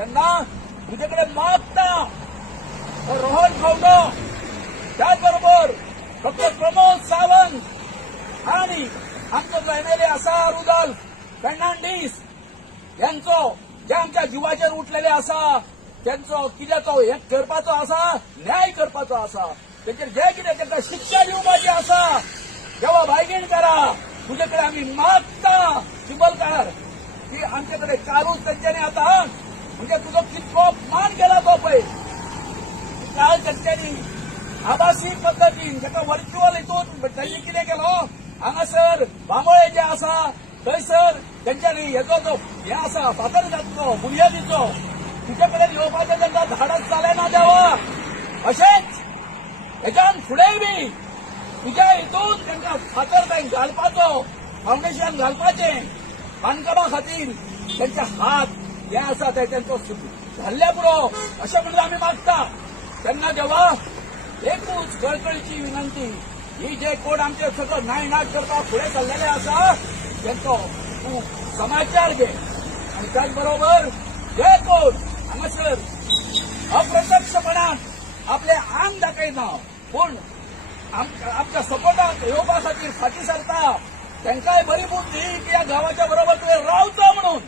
त्यांना तुझ्याकडे मागता रोहन खवडो, त्याचबरोबर डॉक्टर प्रमोद सावंत आणि आमचो जो एमएलए आसा रुदल फर्नांडीस यांचो जे आमच्या जिवाचेर उठलेले आसा त्यांचो कितें तो हे करपाचो आसा, न्याय करपाचो आसा, तेचेर जे कितें तांकां शिक्षा दिवपाची आसा देवा बायगीण करा. तुजे कडेन आमी मागता चिबलकार की आमचे कडेन कालूच तेंच्यांनी आतां म्हणजे तुजो कितको मान केला तो पळय. काल तेंच्यांनी आभासी पद्दतीन ताका व्हर्च्युअल हितून त्यांनी कितें केलो, हांगासर बांबोळे जे आसा थंयसर तेंच्यांनी हेजो जो हे आसा फातर घातलो बुनयादीचो, तुजे कडेन येवपाचें तांकां धाडस जालें ना देवा. अशेंच हेच्यान फुडेंय बी तुज्या हितून तांकां फातर थंय घालपाचो, फावंडेशन घालपाचें, बांदकामा खातीर तेंचे हात हे आसा ते तेंचो घाल्ल्या पुरो अशें म्हणून आमी मागता. तेन्ना देवा एकूच कळकळीची विनंती, ही जे कोण आमचे सगळं नायनाट करपाक फुडें सरलेले आसा तेंचो तूं समाचार घे. आनी त्याच बरोबर जे कोण हांगासर अप्रत्यक्षपणान आपले आंग दाखयना पूण आमच्या सपोर्टाक येवपा खातीर फाटीं सरता, तांकांय बरी बुद्धी की ह्या गांवाच्या बरोबर तुवें रावचा म्हणून